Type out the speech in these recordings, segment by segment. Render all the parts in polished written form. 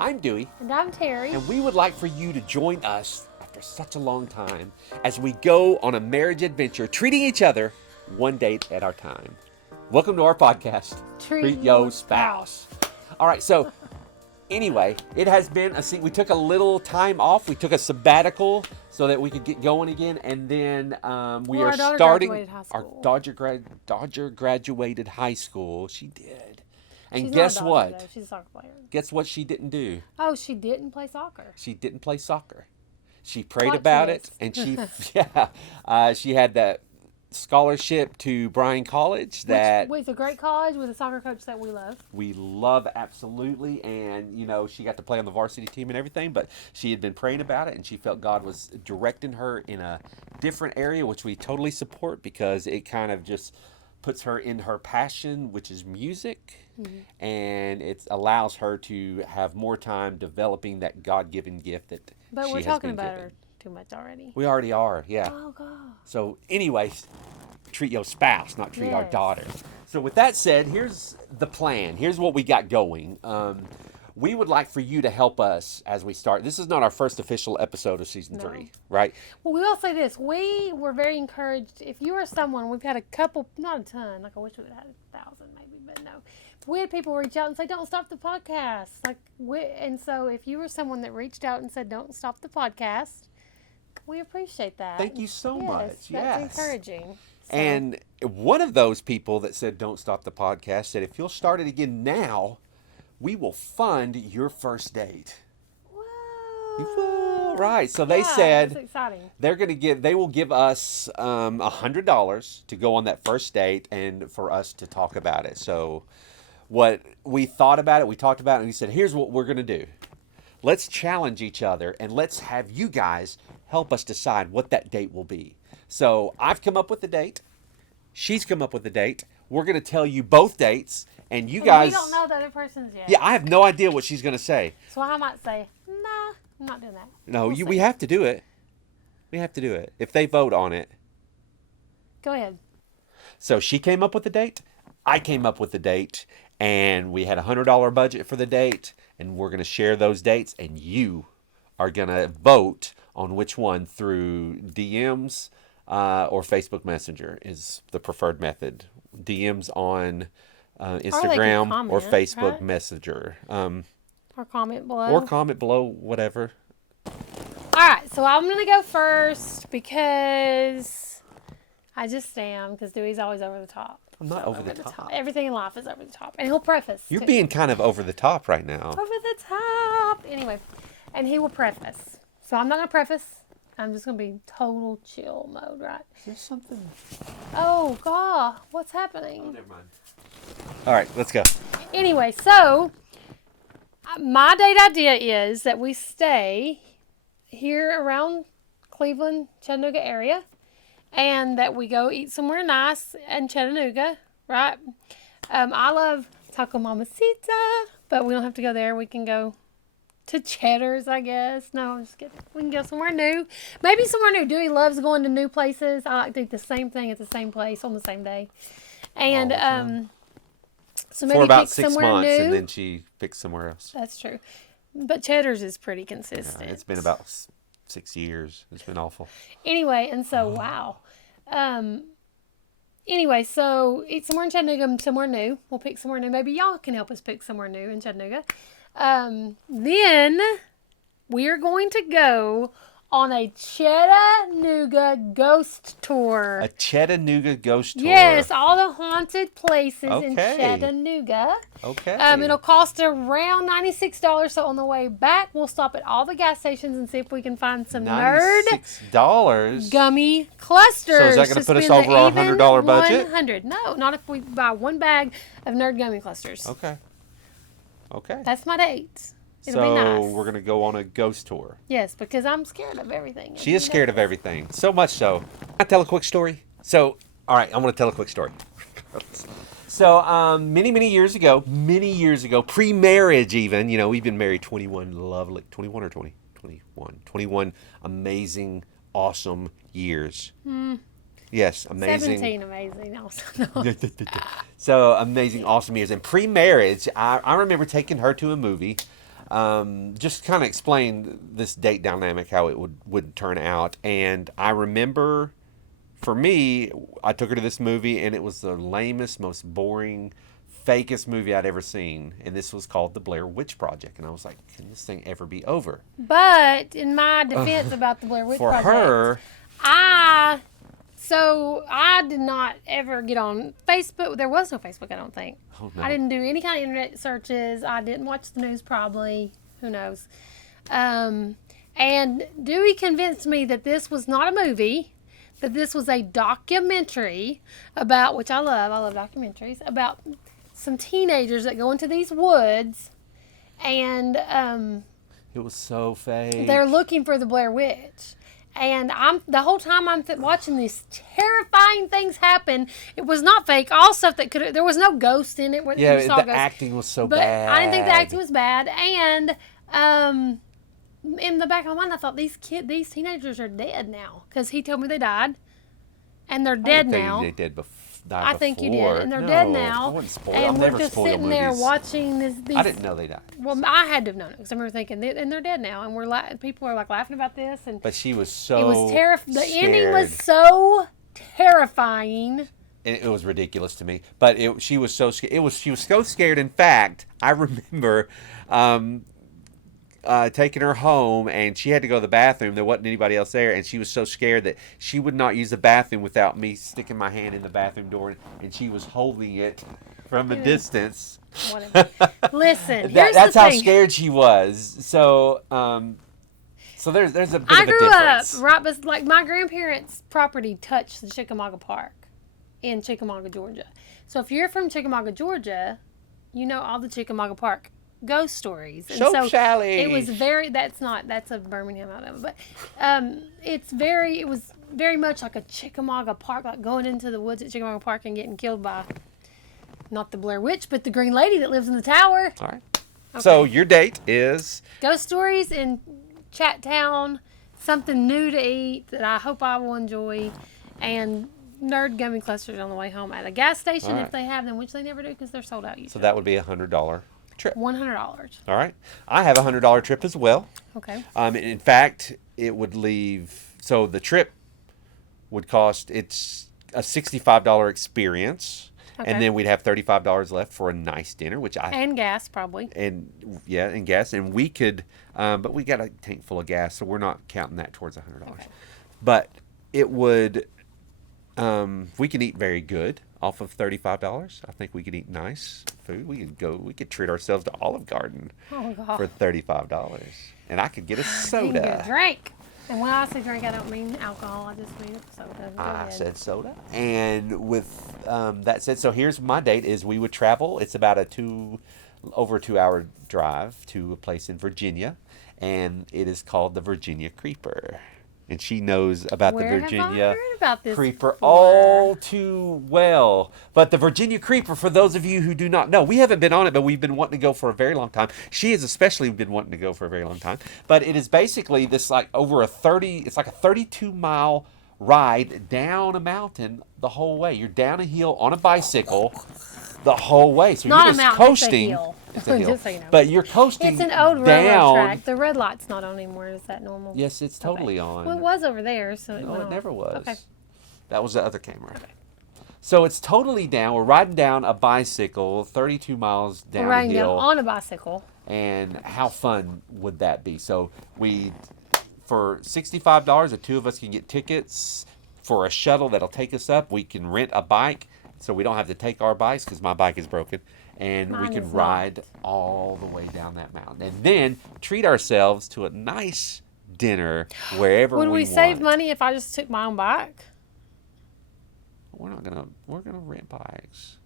I'm Dewey. And I'm Terry. And we would like for you to join us after such a long time as we go on a marriage adventure, treating each other one date at our time. Welcome to our podcast, Treat Your Spouse. All right, so anyway, it has been we took a little time off. We took a sabbatical so that we could get going again, and then we are starting. Our Dodger graduated high school. She did. And She's guess not a Dodger, what? though. She's a soccer player. Guess what she didn't do? Oh, she didn't play soccer. She didn't play soccer. She prayed Plot about twist. it, and she had that scholarship to Bryan College that Which was a great college with a soccer coach that we love. we love absolutely, and she got to play on the varsity team and everything, but she had been praying about it, and she felt God was directing her in a different area, which we totally support because it kind of just puts her in her passion, which is music, and it allows her to have more time developing that God-given gift that But she we're has talking been about given. her too much already. We already are, yeah. Oh, God. So anyways, treat your spouse, not treat our Yes. daughter. So with that said, here's the plan. Here's what we got going. We would like for you to help us as we start. This is not our first official episode of season 3, right? Well, we will say this. We were very encouraged. If you are someone, we've had a couple, not a ton, like I wish we would have had 1,000 maybe, but no. We had people reach out and say, don't stop the podcast. And so if you were someone that reached out and said, don't stop the podcast, we appreciate that. Thank you so much. That's Yes. encouraging. So, And one of those people that said, don't stop the podcast, said, if you'll start it again now, we will fund your first date. whoa. Right. So they Yeah, said that's exciting. they will give us $100 to go on that first date and for us to talk about it. So what we thought about it, we talked about it, and we said, here's what we're going to do. Let's challenge each other, and let's have you guys help us decide what that date will be. So I've come up with the date. She's come up with the date. We're going to tell you both dates, and you guys... We don't know the other person's yet. Yeah, I have no idea what she's going to say. So I might say, nah, I'm not doing that. No, We'll we see. have to do it. We have to do it. If they vote on it. Go ahead. So she came up with the date. I came up with the date. And we had a $100 budget for the date. And we're going to share those dates. And you are going to vote on which one through DMs or Facebook Messenger is the preferred method. DMs on Instagram comment, or Facebook right? Messenger. Or comment below. Or comment below, whatever. All right, so I'm going to go first because I just am, because Dewey's always over the top. I'm not over the top. Everything in life is over the top. And he'll preface. You're too. being kind of over the top right now. Over the top. Anyway, and he will preface. So I'm not going to preface. I'm just going to be total chill mode, right? There's something... Oh, God. What's happening? Oh, never mind. All right, let's go. Anyway, so my date idea is that we stay here around Cleveland, Chattanooga area, and that we go eat somewhere nice in Chattanooga, right? I love Taco Mamacita, but we don't have to go there. We can go to Cheddar's, I guess. No, I'm just kidding. We can go somewhere new. Maybe somewhere new. Dewey loves going to new places. I like to eat the same thing at the same place on the same day. And so maybe For about pick 6 somewhere months, new. and then she picks somewhere else. That's true. But Cheddar's is pretty consistent. Yeah, it's been about 6 years. It's been awful. Anyway, and so, wow. Anyway, so eat somewhere in Chattanooga, somewhere new. We'll pick somewhere new. Maybe y'all can help us pick somewhere new in Chattanooga. Then we are going to go on a Chattanooga ghost tour. A Chattanooga ghost tour. Yes, all the haunted places in Okay. Chattanooga. Okay. It'll cost around $96. So on the way back, we'll stop at all the gas stations and see if we can find some nerd $96. gummy clusters. So is that gonna to put us spend over the our even $100 budget? 100. No, not if we buy one bag of nerd gummy clusters. Okay. Okay. That's my date. It'll be So nice. we're going to go on a ghost tour. Yes, because I'm scared of everything. She is scared of everything. So much so. Can I tell a quick story? So, all right, I'm going to tell a quick story. So, many years ago, pre-marriage even, we've been married 21 lovely, 21 or 20? 21 amazing, awesome years. Yes, amazing. 17 amazing also. No. So amazing, awesome years. And pre-marriage, I remember taking her to a movie. just kind of explain this date dynamic, how it would turn out. And I remember, for me, I took her to this movie, and it was the lamest, most boring, fakest movie I'd ever seen. And this was called The Blair Witch Project. And I was like, can this thing ever be over? But in my defense about the Blair Witch For Project, her, I did not ever get on Facebook. There was no Facebook, I don't think. oh no. I didn't do any kind of internet searches. I didn't watch the news, probably. Who knows? And Dewey convinced me that this was not a movie, that this was a documentary about, which I love documentaries, about some teenagers that go into these woods, and It was so fake. they're looking for the Blair Witch. And the whole time I'm watching these terrifying things happen. It was not fake. All stuff that there was no ghost in it. Yeah, You saw the ghosts. acting was so But bad. I didn't think the acting was bad. And in the back of my mind, I thought these teenagers are dead now, because he told me they died, and they're dead now. They did died I think you did, before. and they're No, dead I now. wouldn't spoil. And I'll we're never just spoil sitting there movies. watching these. I didn't know they died. Well, I had to have known it, because I remember thinking, and they're dead now, and people are like laughing about this, and But she was so it was terrifying. The ending was scared. so terrifying. It was ridiculous to me. But she was so scared. She was so scared. In fact, I remember taking her home, and she had to go to the bathroom. There wasn't anybody else there, and she was so scared that she would not use the bathroom without me sticking my hand in the bathroom door, and she was holding it from a distance. Whatever. Listen, here's That's the how thing. scared she was. So, so there's a bit I of a grew up difference. right, like my grandparents' property touched the Chickamauga Park in Chickamauga, Georgia. So if you're from Chickamauga, Georgia, you know all the Chickamauga Park ghost stories. And Soap so Sally. it was that's a Birmingham, Alabama, but it was very much like a Chickamauga Park, like going into the woods at Chickamauga Park and getting killed by not the Blair Witch, but the green lady that lives in the tower. All right. So your date is Ghost stories in Chattown, something new to eat that I hope I will enjoy, and nerd gummy clusters on the way home at a gas station All right. if they have them, which they never do because they're sold out usually. so that would be $100 trip. $100. All right. I have a $100 trip as well. Okay. In fact, it would leave. So the trip would cost. It's a $65 experience. Okay. And then we'd have $35 left for a nice dinner, which And gas probably. and gas, and we could, but we got a tank full of gas, so we're not counting that towards $100. Okay. But it would, we can eat very good off of $35. I think we could eat nice food. We could treat ourselves to Olive Garden Oh God. for $35, and I could get a You can soda. get a drink. And when I say drink, I don't mean alcohol. I just mean soda. Go I ahead. said soda. And with that said, so here's my date: is we would travel. It's about over a 2-hour drive to a place in Virginia, and it is called the Virginia Creeper. And she knows about Where the Virginia have I heard about this Creeper before? all too well. But the Virginia Creeper, for those of you who do not know, we haven't been on it, but we've been wanting to go for a very long time. She has especially been wanting to go for a very long time. But it is basically this it's like a 32-mile ride down a mountain the whole way. You're down a hill on a bicycle the whole way. So Not you're a just mountain, coasting. it's a hill. It's a hill. Just so you know. But you're coasting It's an old railroad down. track. The red light's not on anymore. Is that normal? Yes, it's totally Okay. on. Well, it was over there, so it No, went it off. never was. Okay. That was the other camera. So it's totally down. We're riding down a bicycle, 32 miles We're riding down downhill. on a bicycle. And how fun would that be? So for $65, the two of us can get tickets for a shuttle that'll take us up. We can rent a bike, so we don't have to take our bikes because my bike is broken. And Mine we can is ride all the way down that mountain. And then treat ourselves to a nice dinner wherever Would we want. save money if I just took my own bike? We're gonna rent bikes.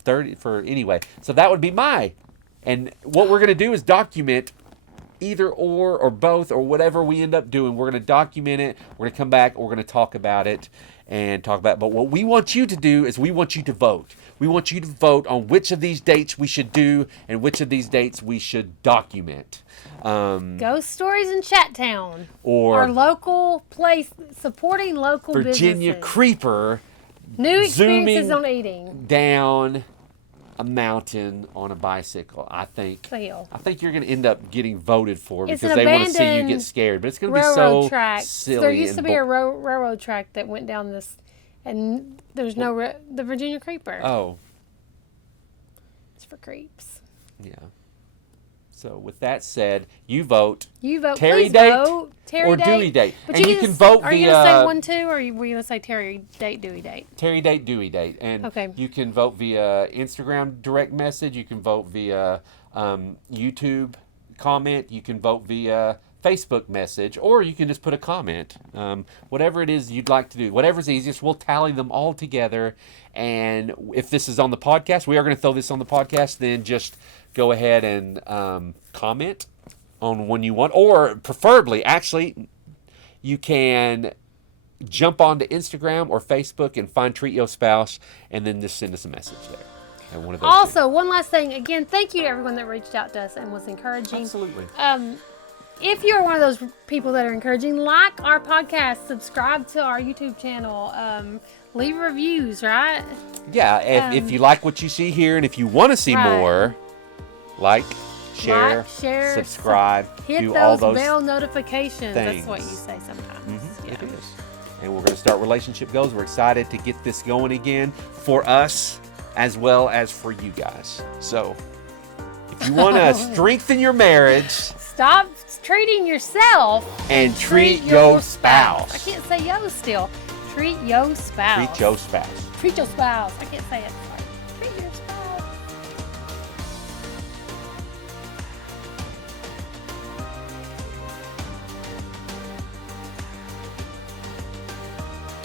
30 for anyway. So that would be and what we're gonna do is document either or both or whatever we end up doing. We're gonna document it. We're gonna come back. We're gonna talk about it but what we want you to do is we want you to vote. We want you to vote on which of these dates we should do and which of these dates we should document. Ghost stories in Chattown. Or Our local place, supporting local Virginia businesses. Creeper New experiences zooming on eating. down a mountain on a bicycle, I think Fail. you're going to end up getting voted for It's because an they want to see you abandoned get scared. But it's going to be Railroad so track. silly. There used to and be a railroad track that went down this, and there's no the Virginia Creeper. Oh, It's for creeps. yeah. So with that said, you vote. You vote. Terry Please date vote. Terry or date. Dewey date. But And you can vote Are you via gonna say 1, 2, or were you gonna say Terry date, Dewey date? Terry date, Dewey date. And Okay. you can vote via Instagram direct message. You can vote via YouTube comment. You can vote via Facebook message, or you can just put a comment. Whatever it is you'd like to do, whatever's easiest, we'll tally them all together. And if this is on the podcast, we are going to throw this on the podcast, then just go ahead and comment on one you want, or preferably, actually, you can jump onto Instagram or Facebook and find Treat Your Spouse, and then just send us a message there. And one of those two. Also, one last thing. Again, thank you to everyone that reached out to us and was encouraging. Absolutely. If you're one of those people that are encouraging, like our podcast, subscribe to our YouTube channel, leave reviews, right? Yeah, if you like what you see here, and if you want to see Right. more, like, share, Like, share, subscribe, Hit do those, all those bell notifications. That's what you things. say sometimes. Yeah. It is. And we're going to start Relationship Goals. We're excited to get this going again for us as well as for you guys. So, if you want to strengthen your marriage, Stop treating yourself and treat your spouse. I can't say yo still. Treat your spouse. Treat your spouse. Treat your spouse. I can't say it. Sorry.